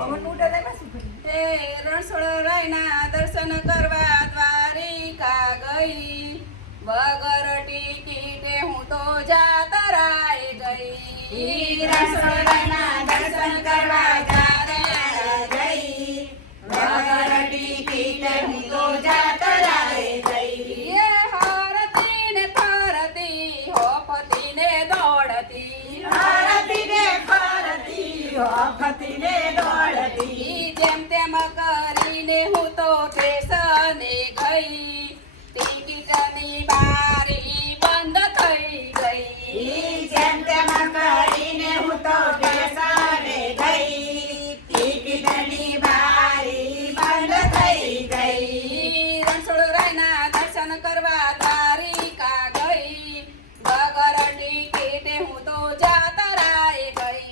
હે રણછોડરાયના દર્શન કરવા દ્વારિકા ગઈ, વગર ટિકિટે હું તો જાતરાએ ગઈ. રણછોડરાયના દર્શન કરવા જાતરાએ ગઈ, વગર ટિકિટે હું તો જાતરાએ ગઈ. એ હરતી ને ફરતી હોપતી ને દોડતી, હરતી ને ફરતી હોપતી ને દોડતી, જેમ તેમ કરીને હું તો સ્ટેશને ગઈ, ટિકિટની બારી બંધ થઈ ગઈ. જેમ તેમ કરીને હું તો સ્ટેશને ગઈ, ટિકિટની બારી બંધ થઈ ગઈ. રણછોડરાયના દર્શન કરવા દ્વારિકા ગઈ, વગર ટિકિટે હું તો જાતરાએ ગઈ.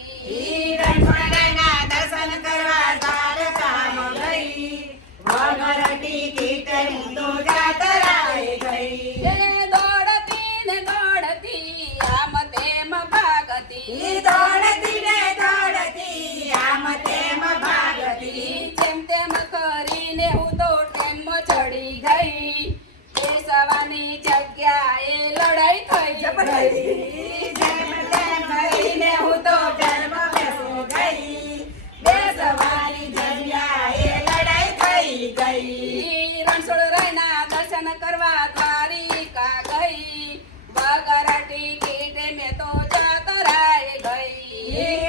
રણછોડરાયના દર્શન કરવા દ્વારકામાં ગઈ, વગર ટિકિટે હું તો જાતરાએ ગઈ. એ દોડતી ને દોડતી આમ તેમ ભાગતી, દોડતી ને દોડતી આમ તેમ ભાગતી, જેમ તેમ કરીને હું તો ટ્રેનમાં ચડી ગઈ, બેસવાની જગ્યાએ લડાઈ થઈ ગઈ. જેમ તેમ કરીને હું તો ટ્રેનમાં બેસી ગઈ, બેસવાની જગ્યાએ લડાઈ થઈ ગઈ. રણછોડરાયના દર્શન કરવા દ્વારિકા ગઈ, વગર ટિકિટે મેં તો જાતરાએ ગઈ.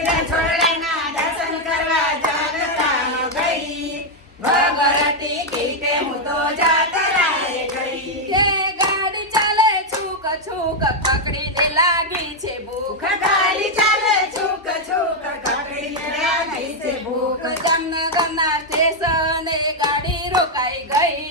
રણછોડરાયના દર્શન કરવા દ્વારકામાં ગઈ, વગર ટિકિટે હું તો જાતરાએ ગઈ. કે ગાડી ચાલે છૂક છૂક પકડીને લાગી છે ભૂખ, ગાડી ચાલે છૂક છૂક કકડીને લાગી છે ભૂખ. જામનગરના સ્ટેશને ગાડી રોકાઈ ગઈ,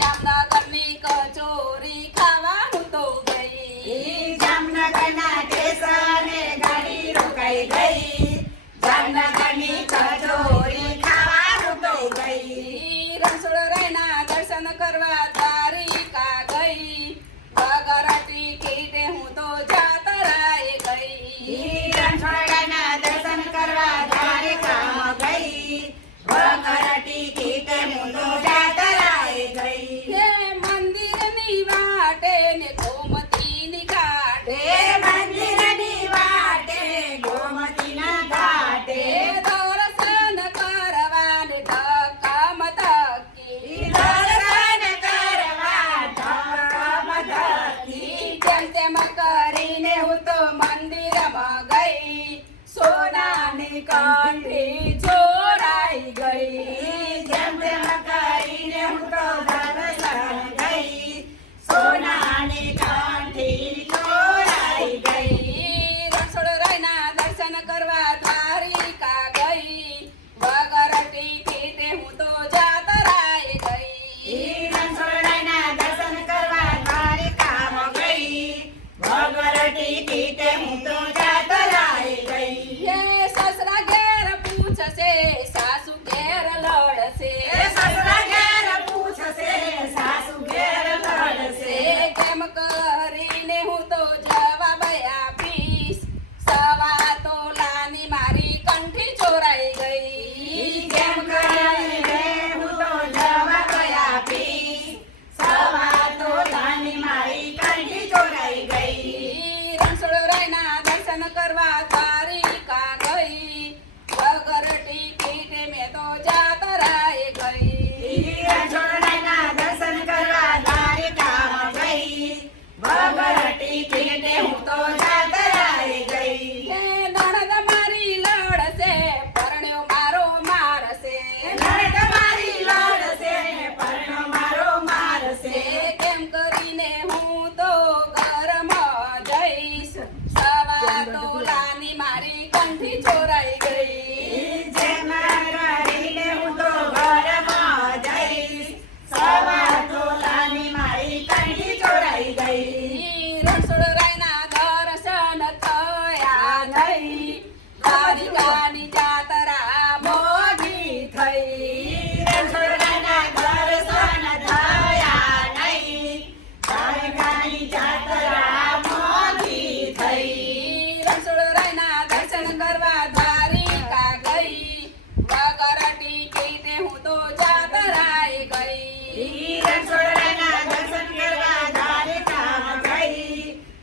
જામનગરની કચોરી ખાવા હું તો ગઈ. જામનગરના સ્ટેશને ગાડી રોકાઈ ગઈ, જામનગરની કચોરી ખાવા હું તો ગઈ. રણછોડરાયના દર્શન કરવા દ્વારિકા ગઈ, વગર ટિકિટે હું તો જાતરાએ ગઈ. રણછોડરાયના દર્શન કરવા દ્વારકામાં ગઈ, વગર ટિકિટે હું તો જાતરાએ ગઈ. હે મંદિરની વાટે ને ગોમતીની ઘાટે, મંદિરની વાટે ગોમતીના ઘાટે, દર્શન કરવા ને ધક્કામ ધક્કી, દર્શન કરવા ધક્કામ ધક્કી, જેમ તેમ કરીને હું તો મંદિરમાં ગઈ, સોનાની કંઠી જોડાઈ ગઈ. જેમ તેમ કરીને હું તો દર્શન ગઈ, સોનાની કંઠી ચોરાઈ ગઈ. રણછોડરાયના દર્શન કરવા દ્વારિકા ગઈ, વગર ટિકિટે હું તો જાતરાએ ગઈ. રણછોડરાયના દર્શન કરવા દ્વારકામાં ગઈ, વગર ટિકિટે હું તો જાતરાએ ગઈ. હે સસરા ઘેર પૂછ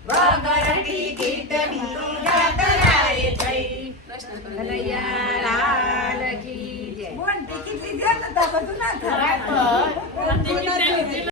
વગર ટિકિટની યાત્રાએ થઈ. કૃષ્ણ કનૈયા કનૈયા લાલ કી જય. બોલ ટિકિટ લીધી હોત તો બધું ના થાય.